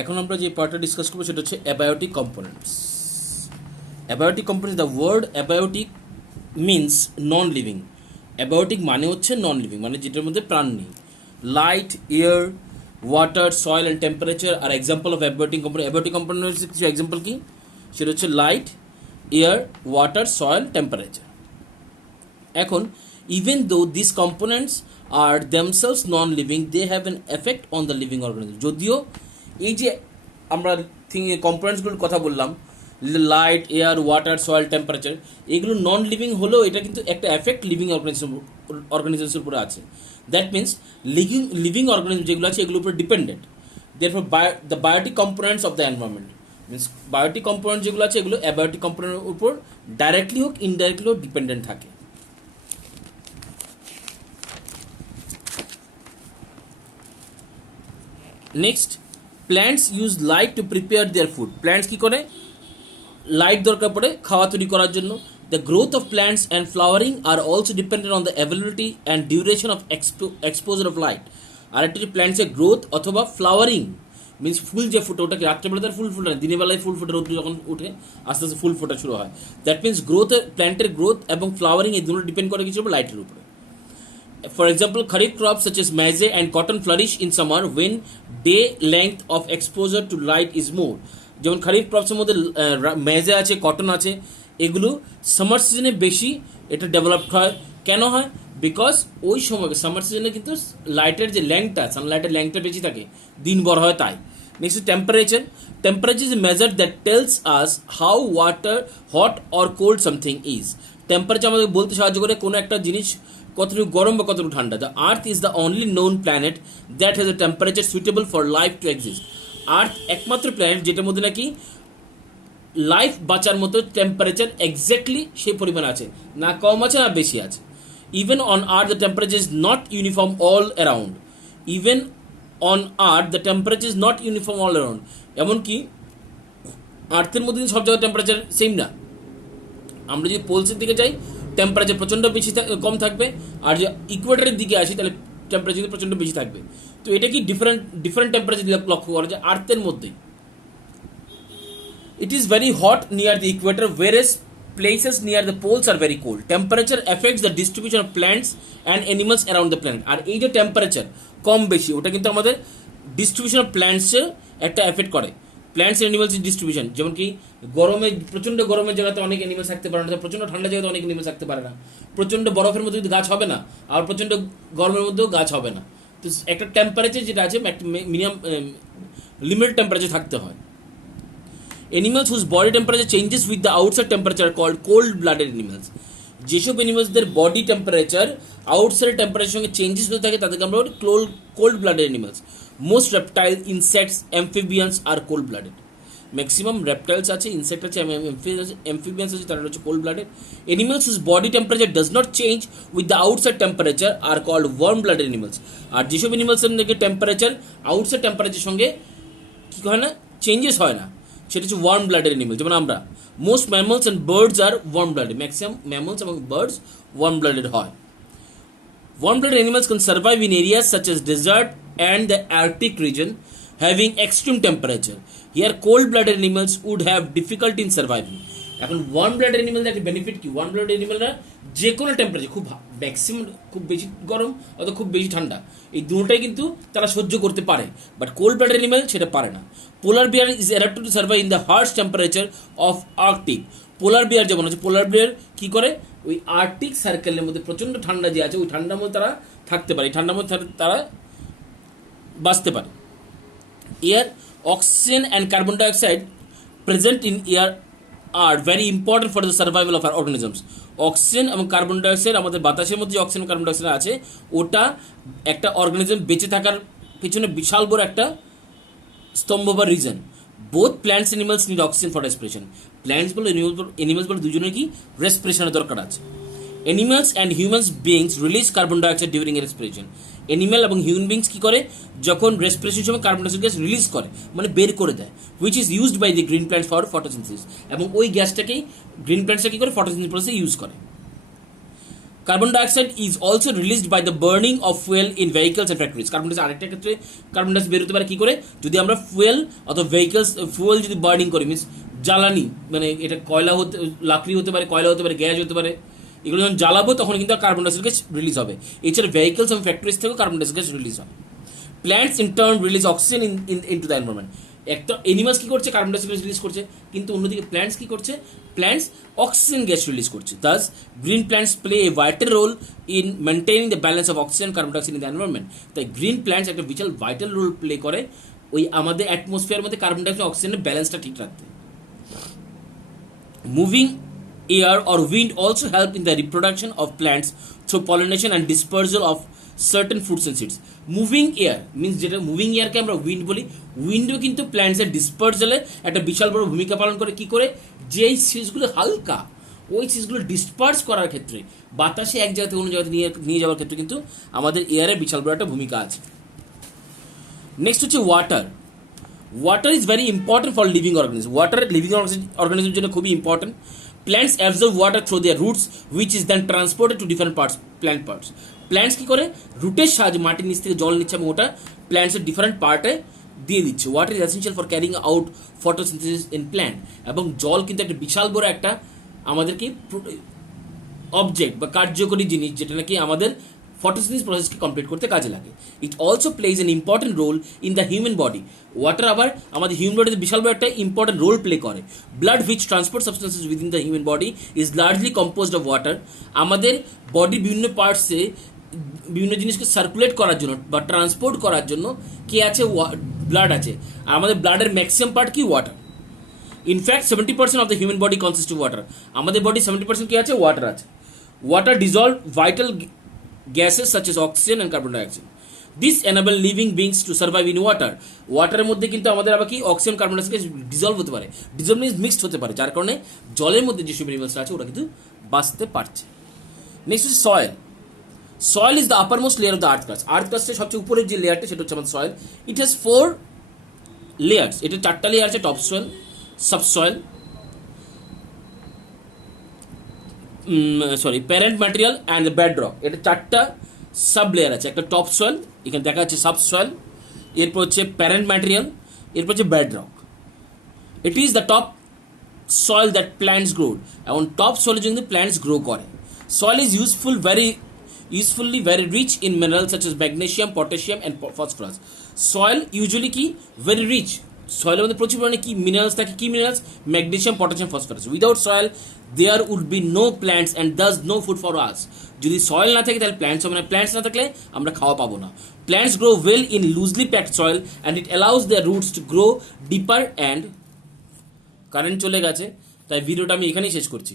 এখন আমরা যে পার্টটা ডিসকাস করবো সেটা হচ্ছে abiotic components. Abiotic components, the word abiotic means non living. Abiotic মানে হচ্ছে নন লিভিং, মানে যেটার মধ্যে প্রাণ নেই। Light, air, water, soil and temperature are example of abiotic component. Abiotic কম্পোনেন্টসের কিছু এক্সাম্পল কি? সেটা হচ্ছে light, air, water, soil, temperature. এখন even though these components are themselves non-living, they have an effect on the living organism. যদিও এই যে আমরা কম্পোনেন্টসগুলোর কথা বললাম, light, air, water, soil, temperature, এগুলো নন লিভিং হলেও এটা কিন্তু একটা এফেক্ট লিভিং অর্গানিজমসের উপরে আছে। দ্যাট মিনস লিভিং অর্গানিজম যেগুলো আছে এগুলোর উপরে dependent. Therefore the biotic components of the environment means biotic component যেগুলো আছে এগুলো অ্যাবায়োটিক কম্পোনেন্টের উপর ডাইরেক্টলি হোক ইনডাইরেক্টলি হোক ডিপেন্ডেন্ট থাকে। Next, plants use light to prepare their food. Plants কী করে? লাইট দরকার পড়ে খাওয়া তৈরি করার জন্য। The growth of plants and flowering are also dependent on the availability and duration of exposure of light. আর একটা প্ল্যান্টসের গ্রোথ অথবা ফ্লাওয়ারিং মিনস ফুল যে ফুটে, ওটাকে রাত্রেবেলা তার ফুল ফুটে না, দিনের বেলায় ফুল ফুটে, রোদ যখন উঠে আস্তে আস্তে ফুল ফোটা শুরু হয়। দ্যাট মিনস প্ল্যান্টের গ্রোথ এবং ফ্লাওয়ারিং এই দুটো ডিপেন্ড করে কিছু লাইটের উপরে। For example, kharif crops such as maize and cotton flourish in summer when day length of exposure to light is more. যেমন খারিফ ক্রপসের মধ্যে মেজে আছে, কটন আছে, এগুলো সামার সিজনে বেশি এটা ডেভেলপড হয়। কেন হয়? বিকজ ওই সময় সামার সিজনে কিন্তু লাইটের যে ল্যাংথটা, সানলাইটের ল্যাংথটা বেশি থাকে, দিন বড় হয় তাই। Next temperature. Temperature is a measure that tells us how water hot or cold something is. Temperature আমাদের বলতে সাহায্য করে কোনো একটা জিনিস কতটুকু গরম বা কতটুকু ঠান্ডা। The earth is the only known planet that has a temperature suitable for life to exist. Earth একমাত্র প্ল্যানেট যেটার মধ্যে নাকি লাইফ বাঁচার মতো টেম্পারেচার এক্স্যাক্টলি সেই পরিমাণ আছে, না কম আছে না বেশি আছে। Even on earth the temperature is not uniform all around. Even on earth the temperature is not uniform all around. এমনকি আর্থের মধ্যে সব জায়গায় টেম্পারেচার সেম না। আমরা যদি পোলসের দিকে যাই টেম্পারেচার প্রচণ্ড বেশি কম থাকবে, আর যে ইকুয়েটরের দিকে আসি তাহলে টেম্পারেচার প্রচণ্ড বেশি থাকবে। তো এটা কি ডিফারেন্ট টেম্পারেচার লক্ষ্য করা যায় আর্থের মধ্যেই। It is very hot near the Ecuador whereas places near the poles are very cold. Temperature affects the distribution of plants and animals around the planet. আর এই যে টেম্পারেচার কম বেশি ওটা কিন্তু আমাদের ডিস্ট্রিবিউশন অফ প্ল্যান্টসে একটা এফেক্ট করে। প্ল্যান্টস অ্যানিমালস ডিস্ট্রিবিউশন, যেমন কি গরমে প্রচণ্ড গরমের জায়গাতে অনেক অ্যানিমালস থাকতে পারে না, প্রচণ্ড ঠান্ডা জায়গাতে অনেক অ্যানিমালস থাকতে পারে না, প্রচণ্ড বরফের মধ্যে কিন্তু গাছ হবে না, আর প্রচণ্ড গরমের মধ্যেও গাছ হবে না। তো একটা টেম্পারেচার যেটা আছে একটা মিনিমাম লিমিটেড টেম্পারেচার থাকতে হয়। Animals whose body temperature changes with the outside temperature are called cold-blooded animals. যেসব অ্যানিমালসদের বডি টেম্পারেচার আউটসাইড টেম্পারেচার সঙ্গে চেঞ্জেস হতে থাকে তাদেরকে আমরা বলি cold blooded animals. Most reptile, insects, amphibians are cold blooded. Maximum reptiles আছে, ইনসেক্ট আছে, অ্যাম্ফিবিয়ান্স আছে, তারা হচ্ছে cold blooded. Animals whose body temperature does not change with the outside temperature are called warm blooded animals. আর যেসব অ্যানিমালসের নাকি temperature outside temperature সঙ্গে কী হয় না, চেঞ্জেস হয় না, সেটা হচ্ছে ওয়ার্ম ব্লাডেড অ্যানিমাল। যেমন আমরা most mammals and birds are warm blooded. Maximum mammals এবং বার্ডস ওয়ার্ম ব্লাডেড হয়। Warm blooded animals can survive in areas such as desert and the Arctic region having extreme temperature. Here cold blooded animals would have difficulty in surviving. এখন warm blooded অ্যানিমালদের একটা benefit কি? Worm blooded অ্যানিমালরা যে কোনো temperature, খুব maximum খুব বেশি গরম অথবা খুব বেশি ঠান্ডা, এই দুটোটাই কিন্তু তারা সহ্য করতে পারে, বাট কোল্ড ব্লাডেড অ্যানিমাল সেটা পারে না। Polar bear is adapted to survive in the harsh temperature of Arctic. Polar bear যেমন আছে, পোলার বিয়ার কী করে, ওই আর্কটিক সার্কেলের মধ্যে প্রচণ্ড ঠান্ডা যে আছে ওই ঠান্ডার মধ্যে তারা থাকতে পারে, এই ঠান্ডার মধ্যে তারা বাঁচতে পারে। Air, oxygen and carbon dioxide present in air are very important for the survival of our organisms. Oxygen এবং কার্বন ডাইঅক্সাইড, আমাদের বাতাসের মধ্যে যে অক্সিজেন এবং কার্বন ডাইঅক্সাইড আছে ওটা একটা অর্গানিজম বেঁচে থাকার পিছনে বিশাল বড় একটা স্তম্ভ বা reason. Both plants animals need oxygen for respiration. Plants বলে অ্যানিমালস বলে দুজনের কি রেসপিরেশনের দরকার আছে। Animals and humans beings release carbon dioxide during respiration. Animal এবং হিউম্যান বিংস কী করে, যখন রেসপিরেশন সময় কার্বন ডাইঅক্সাইড গ্যাস রিলিজ করে, মানে বের করে দেয়, which is used by the green plant for photosynthesis. এবং ওই গ্যাসটাকেই গ্রিন প্ল্যান্টসটা কী করে ফটোসিনথেসিস প্রসেসে ইউজ করে। Carbon dioxide is also released by the burning of fuel in vehicles and factories. Carbon dioxide আরেকটা ক্ষেত্রে কার্বন ডাইঅক্সাইড বেরোতে পারে কী করে, যদি আমরা ফুয়েল অথবা ভেহিকলস ফুয়েল যদি বার্নিং করি, মিনস জ্বালানি, মানে এটা কয়লা হতে, লাকড়ি হতে পারে, কয়লা হতে পারে, গ্যাস হতে পারে, এগুলো যখন জ্বালাবো তখন কিন্তু কার্বন ডাইঅক্সাইড গ্যাস রিলিজ হবে। এছাড়া ভেহিকলস এবং ফ্যাক্টরিজ থেকেও কার্বন ডাইঅক্সাইড গ্যাস রিলিজ হয়। Plants in turn release oxygen into the environment. একটা এনিমালস কী করছে, কার্বন ডাইঅক্সাইড রিলিজ করছে, কিন্তু অন্যদিকে প্ল্যান্টস কী করছে, প্ল্যান্টস অক্সিজেন গ্যাস রিলিজ করছে। Thus green plants play a vital role in maintaining the balance of oxygen carbon dioxide in the environment. তাই green plants একটা বিশাল ভাইটাল রোল প্লে করে ওই আমাদের অ্যাটমসফিয়ার মধ্যে কার্বন ডাইঅক্সাইড অক্সিজেনের ব্যালেন্সটা ঠিক রাখতে। Moving air or wind also help in the reproduction of plants through pollination and dispersal of certain fruits and seeds. Moving air means, যেটা মুভিং এয়ারকে আমরা উইন্ড বলি, উইন্ডও কিন্তু প্ল্যান্টসের ডিসপার্সালে একটা বিশাল বড় ভূমিকা পালন করে। কি করে, যেই সিডসগুলো হালকা ওই সিডসগুলো ডিসপার্স করার ক্ষেত্রে, বাতাসে এক জায়গা থেকে অন্য জায়গাতে নিয়ে যাওয়ার ক্ষেত্রে কিন্তু আমাদের এয়ারের বিশাল বড় একটা ভূমিকা আছে। নেক্সট হচ্ছে water. Water is very important for living organism. Water living অর্গানিজমের জন্য খুবই important. Plants absorb water through their roots, which is then transported to different parts, plant parts. Plants কী করে, রুটের সাহায্যে মাটির নিচ থেকে জল নিচ্ছে এবং ওটা প্ল্যান্টসের ডিফারেন্ট পার্টে দিয়ে দিচ্ছে। Water is essential for carrying out photosynthesis in plant. এবং জল কিন্তু একটা বিশাল বড় একটা আমাদেরকে অবজেক্ট বা কার্যকরী জিনিস, যেটা নাকি আমাদের ফটোসিনথেসিস প্রসেসকে কমপ্লিট করতে কাজে লাগে। It also plays an important role in the human body. Water আবার আমাদের হিউম্যান বডিতে বিশাল বড় একটা ইম্পর্টেন্ট রোল প্লে করে। Blood which transport substances within the human body is largely composed of water. আমাদের বডির বিভিন্ন পার্টসে বিভিন্ন জিনিসকে সার্কুলেট করার জন্য বা ট্রান্সপোর্ট করার জন্য কি আছে, ব্লাড আছে। আর আমাদের ব্লাডের ম্যাক্সিমাম পার্ট কি, water. In fact 70% of the human body consist of water. আমাদের বডি 70% কি আছে, ওয়াটার আছে। Water dissolved vital gases such as oxygen and carbon dioxide. This enable living beings to survive in water. ওয়াটারের মধ্যে কিন্তু আমাদের আবার কি অক্সিজেন কার্বন ডাইঅক্সাইড ডিজলভ হতে পারে, ডিজলভ মিনস মিক্সড হতে পারে, যার কারণে জলের মধ্যে যেসব এনিমেলস আছে ওরা কিন্তু বাঁচতে পারছে। নেক্সট হচ্ছে soil. Soil is the uppermost layer of the earth crust. Earth ক্রাস্টের সবচেয়ে উপরের যে লেয়ারটা সেটা হচ্ছে আমাদের সয়েল। It has 4 layers. এটা 4টা লেয়ার আছে, top soil, subsoil, parent material and bed rock. এটা 4টা সাব লেয়ার আছে। একটা টপ সয়েল, এখানে দেখা যাচ্ছে সাব সয়েল, এরপর হচ্ছে প্যারেন্ট ম্যাটেরিয়াল, এরপর হচ্ছে bed rock. It is the top soil that plants grow. এবং টপ সয়েলের জন্য প্ল্যান্টস গ্রো করে। Soil is usefully very rich in minerals such as magnesium, potassium and phosphorus. Soil usually কি very rich, সয়েলের মধ্যে প্রচুর পরিমাণে কি মিনারেলস থাকে, কি minerals, magnesium, potassium, phosphorus. Without soil there would be no plants and thus no food for us. যদি soil না থাকে তাহলে প্ল্যান্টস হবে না, প্ল্যান্টস না থাকলে আমরা খাওয়া পাবো না। Plants grow well in loosely packed soil and it allows their roots to grow deeper and. Current চলে গেছে, তাই ভিডিওটা আমি এখানেই শেষ করছি।